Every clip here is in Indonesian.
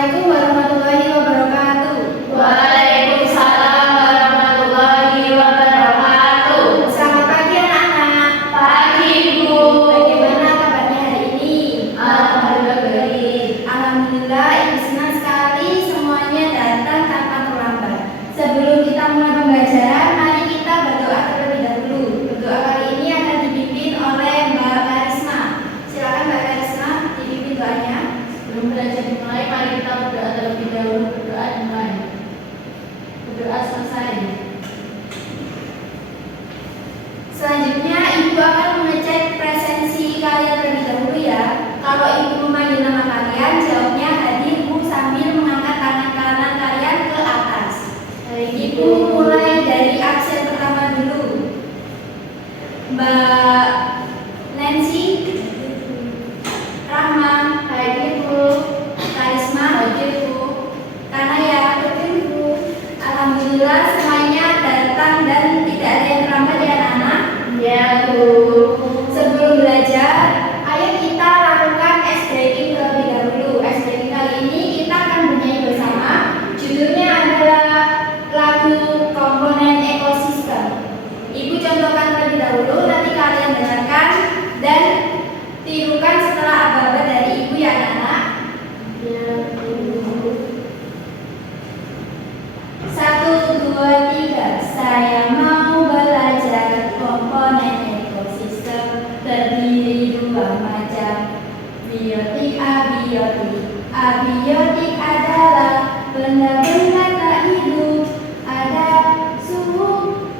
Assalamualaikum warahmatullahi wabarakatuh. Waalaikumsalam warahmatullahi wabarakatuh. Selamat pagi anak-anak. Pagi, Bu. Bagaimana kabarnya hari ini? Alhamdulillah baik. Alhamdulillah, Ibu senang sekali semuanya datang tanpa terlambat. Sebelum kita mulai pembelajaran, mari kita berdoa terlebih dahulu. Berdoa kali ini akan dipimpin oleh Mbak Karisma. Silakan Mbak Karisma, dipimpin doanya. Sebelum belajar dimulai, mari kita berdoa terlebih dahulu. Berdoa dimulai. Berdoa selesai. Selanjutnya, Ibu akan mengecek presensi kalian terlebih dahulu ya. Kalau Ibu memanggil nama kalian, jawabnya hadir Bu sambil mengangkat tangan kanan kalian ke atas. Ibu mulai dari absen pertama dulu. Mbak Nancy, Rahma, hadir Bu. Karisma, hadir Bu. Kanaya, hadir Bu. Alhamdulillah semuanya datang dan tidak ada yang terlambat ya anak-anak. Ya, Bu. Sebelum belajar, ayo kita lakukan ice breaking terlebih dahulu. Ice breaking kali ini kita akan bernyanyi bersama. Judulnya adalah lagu komponen ekosistem. Ibu contohkan terlebih dahulu, nanti kalian dengarkan dan tirukan setelah aba-aba dari Ibu ya anak-anak. Ya, Bu. 1, 2, 3. Saya mau belajar komponen ekosistem terdiri dua macam, biotik, abiotik. Abiotik adalah benda-benda tak hidup, ada suhu,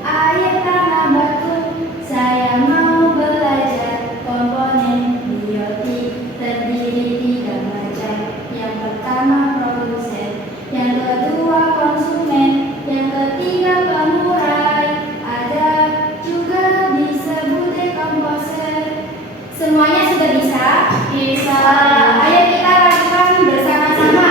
air, tanah, batu. Saya mau belajar komponen biotik terdiri tiga macam. Yang pertama produsen, yang kedua konsumen, yang ketiga pengurai, ada juga disebut dekomposer. Semuanya sudah bisa? Bisa. Ayo kita lakukan bersama-sama.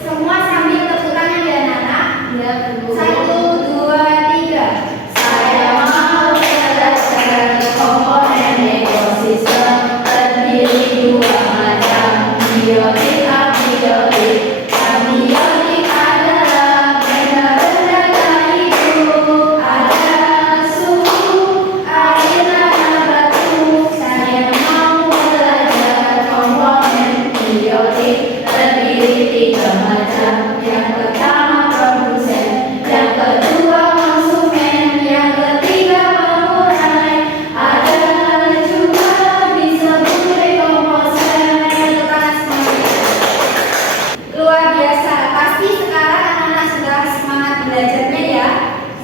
Semua sambil tepuk tangan ya anak-anak. Ya, Bu. 1, 2, 3. Saya mau belajar komponen ekosistem terdiri dua macam, biotik, abiotik. Abiotik adalah benda-benda tak hidup, ada suhu, air, tanah, batu. Saya mau belajar komponen biotik terdiri tiga macam. Yang pertama produsen, yang kedua konsumen, yang ketiga pengurai, ada juga disebut dekomposer. Tepuk tangan semuanya. Luar biasa. Pasti sekarang anak-anak sudah semangat belajarnya ya.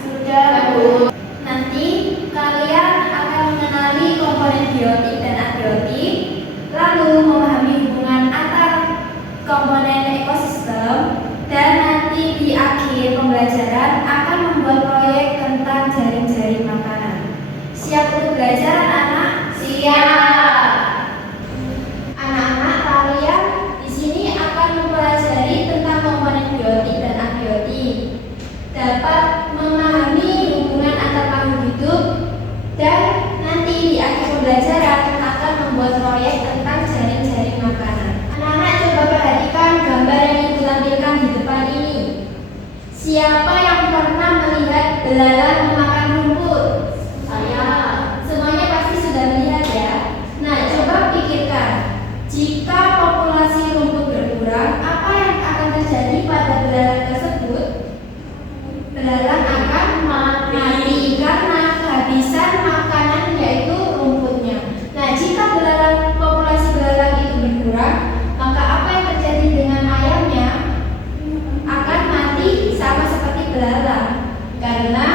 Sudah, Bu. Nanti kalian akan mengenali komponen biotik dan abiotik, lalu memahami hubungan antar komponen ekosistem, dan nanti di akhir pembelajaran akan membuat proyek tentang jaring-jaring makanan. Siap untuk belajar anak-anak? Siap. Anak-anak, kalian di sini akan mempelajari tentang komponen biotik dan abiotik, dapat memahami hubungan antar makhluk hidup, dan nanti di akhir pembelajaran akan membuat proyek tentang jaring-jaring makanan. Anak-anak coba perhatikan gambar yang Ibu tampilkan di depan ini. Siapa yang pernah melihat belalang memakan rumput? Saya. Semuanya pasti sudah melihat ya. Nah, coba pikirkan, jika populasi rumput berkurang, apa yang akan terjadi pada belalang tersebut? Belalang akan mati karena kehabisan makanan yaitu rumputnya. Nah, jika populasi belalang itu berkurang, maka apa yang terjadi dengan ayamnya? Akan mati sama seperti belalang, karena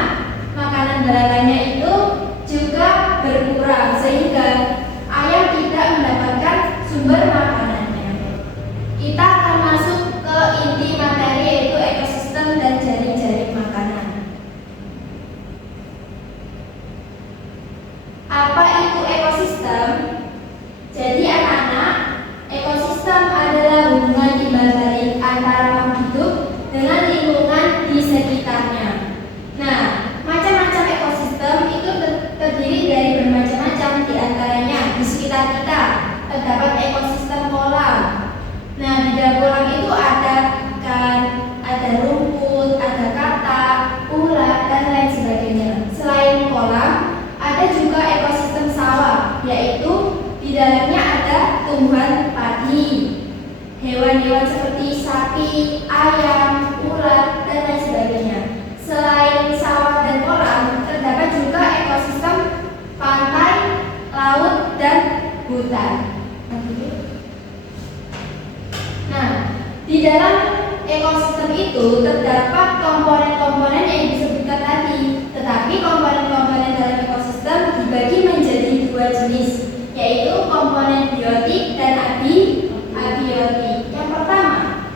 Di dalam ekosistem itu terdapat komponen-komponen yang disebutkan tadi, tetapi komponen-komponen dalam ekosistem dibagi menjadi dua jenis, yaitu komponen biotik dan abiotik. Yang pertama,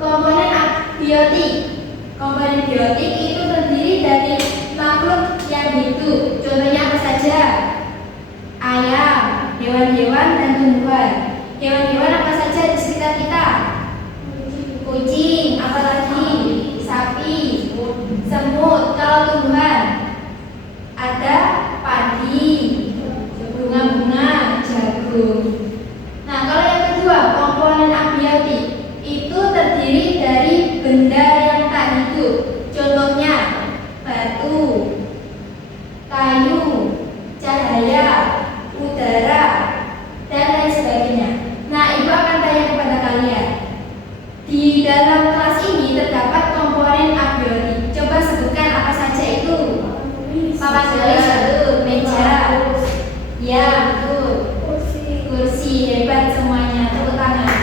komponen abiotik. Komponen biotik itu terdiri dari makhluk yang hidup. Contohnya apa saja? Ayam, hewan-hewan, dan tumbuhan. Hewan-hewan apa saja di sekitar kita? Kucing, apalagi? Sapi, semut. Kalau tumbuhan ada padi, bunga-bunga, jagung. Nah, kalau yang kedua, komponen abiotik itu terdiri dari benda yang tak hidup. Contohnya batu, kayu, cahaya, udara, dan lain sebagainya. Nah, Ibu akan tanya kepada kalian, di dalam kelas ini terdapat komponen abiotik. Coba sebutkan apa saja itu. Papan tulis, betul. Meja, ya betul. Kursi, hebat semuanya. Tepuk tangan.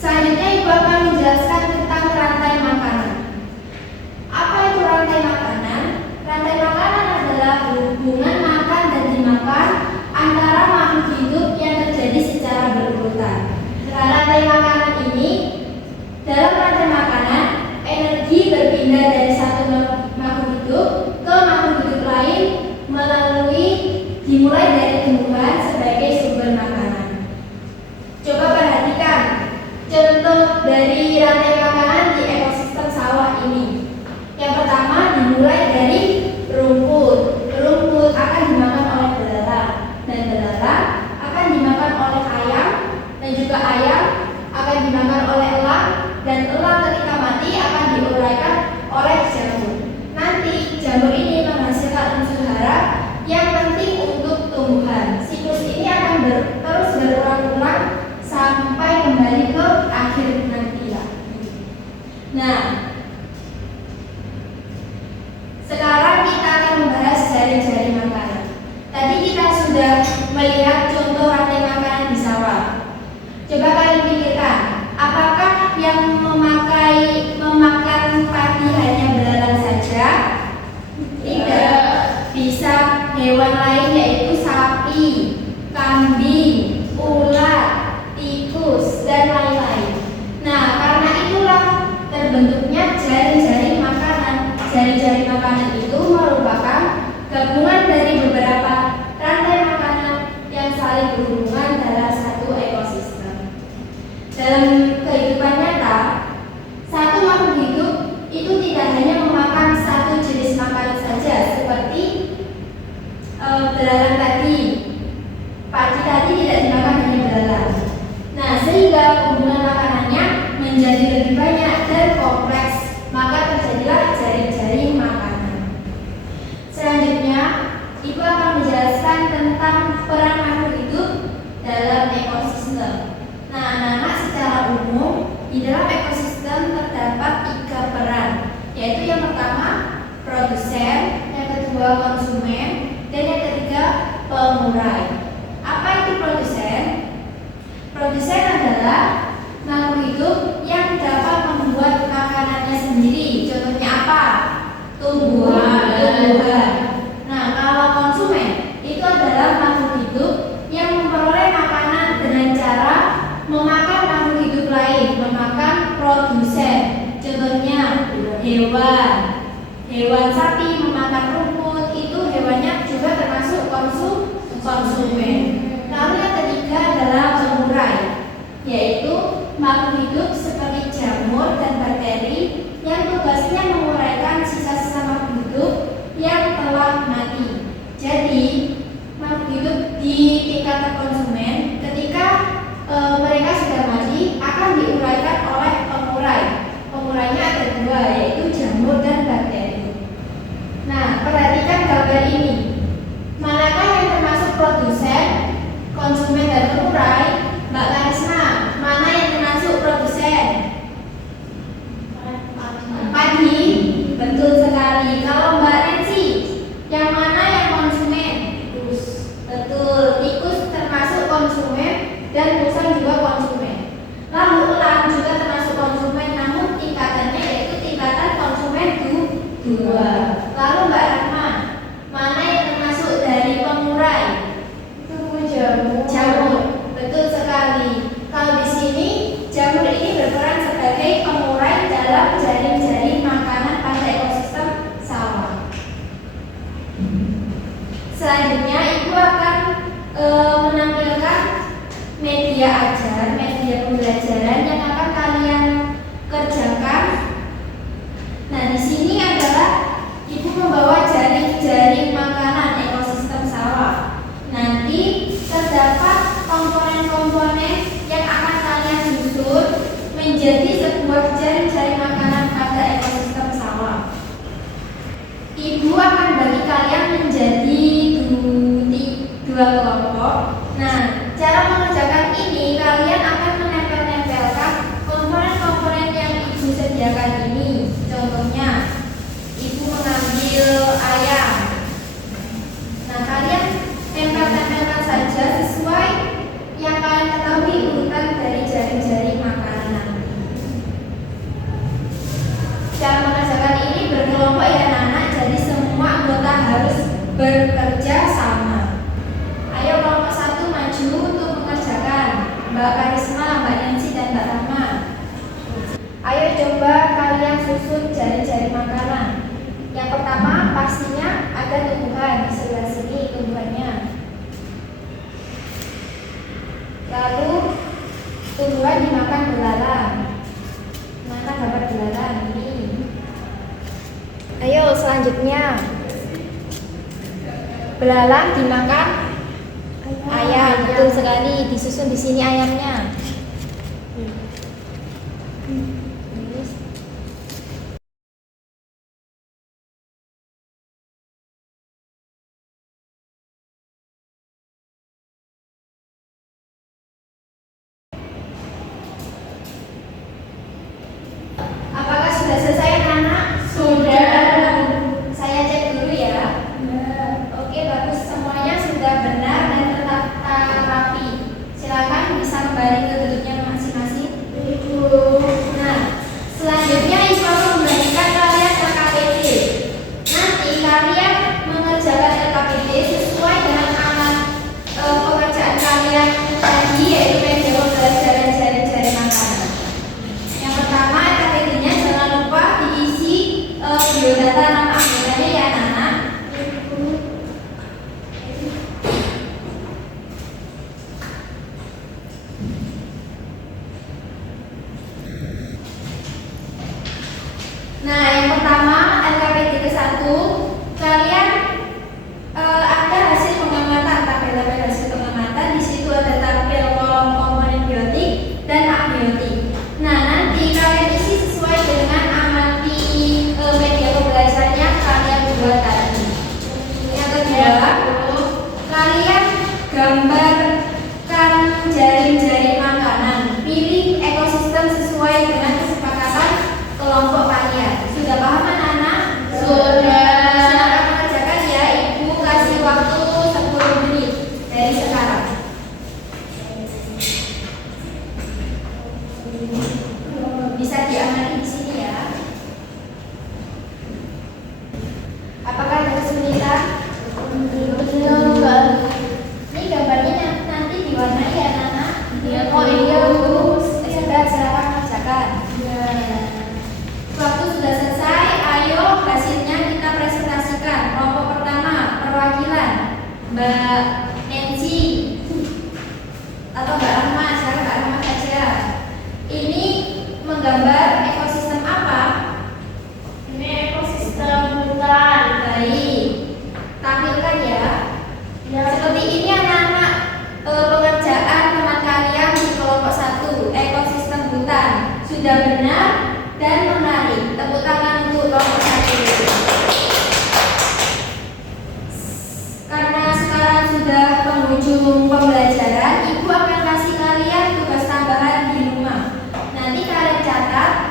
Selanjutnya Ibu akan menjelaskan tentang rantai makanan. Apa itu rantai makanan? Rantai makanan adalah hubungan makan dan dimakan antara makhluk hidup yang terjadi secara berurutan. Rantai makanan ini, dalam rantai makanan, energi berpindah dari satu makhluk hidup ke makhluk hidup lain dimulai dari tumbuhan sebagai sumber makanan. Coba perhatikan contoh dari rantai makanan di ekosistem sawah ini. Yang pertama dimulai dari rumput. Rumput akan dimakan oleh belalang, dan belalang akan dimakan oleh ayam, dan juga ayam akan dimakan oleh elang, dan elang ketika mati akan diuraikan oleh jamur. Nanti jamur ini menghasilkan unsur hara yang penting untuk tumbuhan. Siklus ini akan terus berulang-ulang sampai kembali ke akhir nanti lah. Nah, sekarang kita akan membahas jari-jari makanan. Tadi kita sudah melihat contoh rantai makanan di sawah. Coba kalian pikirkan, apakah yang memakan padi hanya belalang saja? Tidak. Bisa hewan lain yaitu sapi, kambing, ular, tikus, dan lain-lain. Nah, karena itulah terbentuknya jari-jari makanan. Jari-jari makanan itu merupakan gabungan dari beberapa rantai makanan yang saling berhubungan dalam satu ekosistem. Dalam kehidupan nyata, satu makhluk hidup itu tidak hanya memakan satu jenis makanan saja, seperti belalang tadi. Padi tadi tidak dimakan hanya belalang. Nah, sehingga hubungan makanannya menjadi lebih banyak dan kompleks, maka terjadilah jari-jari makanan. Selanjutnya, Ibu akan menjelaskan tentang peran makhluk hidup dalam ekosistem. Nah, anak-anak, secara umum di dalam ekosistem terdapat 3 peran, yaitu yang pertama produsen, yang kedua konsumen, dan yang ketiga pengurai. Apa itu produsen? Produsen adalah makhluk hidup yang dapat membuat makanannya sendiri. Contohnya apa? Tumbuhan. Nah, kalau konsumen itu adalah makhluk hidup yang memperoleh makanan dengan cara memakan makhluk hidup lain, memakan produsen. Contohnya hewan. Hewan sapi memakan rumput, itu hewannya juga termasuk konsumen. Lalu yang ketiga adalah pengurai, yaitu makhluk hidup seperti jamur dan bakteri yang tugasnya menguraikan sisa-sisa makhluk hidup yang telah mati. Jadi makhluk hidup di tingkatan konsumen ketika mereka sudah mati akan diuraikan oleh pengurai. Pengurainya ada 2, yaitu jamur dan bakteri. Nah, perhatikan gambar ini. Manakah yang termasuk produsen dan perusahaan juga konsumen. Lalu elang juga termasuk konsumen, namun tingkatannya yaitu tingkatan konsumen 2. Lalu Mbak Rahma, mana yang termasuk dari pengurai? Jamur. Betul sekali. Kalau di sini jamur ini berperan sebagai pengurai dalam jaring-jaring makanan pada ekosistem sawah. Selanjutnya Ibu akan menampilkan media ajar, media pembelajaran yang akan kalian kerjakan. Nah, di sini adalah Ibu membawa jaring-jaring makanan ekosistem sawah. Nanti terdapat komponen-komponen yang akan kalian susun menjadi sebuah jaring-jaring makanan pada ekosistem sawah. Ibu akan bagi kalian menjadi dua kelompok. Nah, cara mengerjakan ini kalian akan menempel-nempelkan komponen-komponen yang Ibu sediakan ini. Contohnya, Ibu mengambil ayam. Nah, kalian tempel-tempelkan saja sesuai yang kalian ketahui urutan dari jaring-jaring makanan nanti. Cara mengerjakan ini berkelompok ya anak-anak, jadi semua anggota harus bekerja sama. Ayo kelompok 1 maju untuk mengerjakan. Mbak Karisma, Mbak Nancy, dan Mbak Rahma. Ayo coba kalian susun jaring-jaring makanan. Yang pertama pastinya ada tumbuhan, di sebelah sini tumbuhannya. Lalu tumbuhan dimakan belalang. Mana gambar belalang ini? Ayo selanjutnya. Belalang dimakan ayam, betul sekali. Disusun di sini ayamnya. Apakah sudah selesai anak? Sudah. Saya cek dulu ya. Oke, bagus, semuanya sudah benar dan tertata rapi. Silakan bisa kembali ke duduknya masing-masing. Nah, selanjutnya Ibu akan memberikan kalian LKPD. Nanti kalian mengerjakan LKPD sesuai dengan alat pekerjaan kalian tadi, yaitu media pembelajaran jaring-jaring makanan. Yang pertama LKPD-nya jangan lupa diisi biodata nama anggotanya ya anak-anak. Nah, yang pertama LKPD ke-1, kalian ada hasil pengamatan, tabel hasil pengamatan. Di situ ada tabel kolom komponen biotik dan abiotik. Nah, nanti kalian isi sesuai dengan amati media pembelajaran yang kalian buat tadi. Yang kedua, kalian gambarkan jaring-jaring makanan. Pilih ekosistem sesuai dengan kesepakatan kelompok kalian. Sudah paham anak-anak? Sudah. Silakan mengerjakan ya. Ibu kasih waktu 10 menit dari sekarang. Bisa diamati di sini ya. Apakah ada kesulitan? Ini gambarnya nanti diwarnai ya anak-anak. Oh iya Bu. Sudah, silakan kerjakan. Waktu sudah selesai, ayo hasilnya kita presentasikan. Kelompok pertama, perwakilan Mbak Nancy atau Mbak Rahma, silakan Mbak Rahma saja. Ini menggambar ekosistem apa? Ini ekosistem hutan. Baik, tampilkan ya. Seperti ini anak-anak pengerjaan teman kalian di kelompok 1, ekosistem hutan. Sudah benar dan menarik. Tepuk tangan untuk kelompok 1. Karena sekarang sudah penghujung pembelajaran, Ibu akan kasih kalian tugas tambahan di rumah. Nanti kalian catat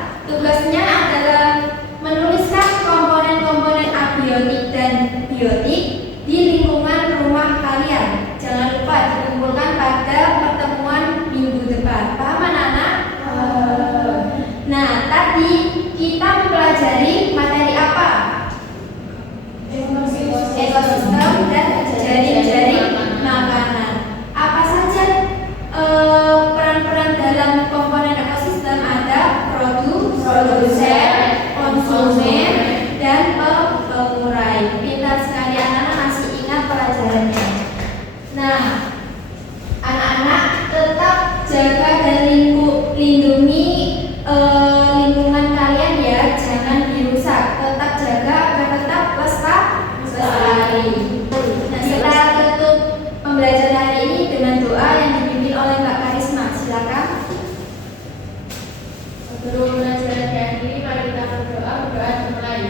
Sebelum pelajaran diakhiri, mari kita berdoa. Berdoa dimulai.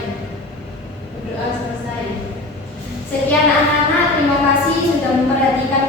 Berdoa selesai. Sekian anak-anak, terima kasih sudah memperhatikan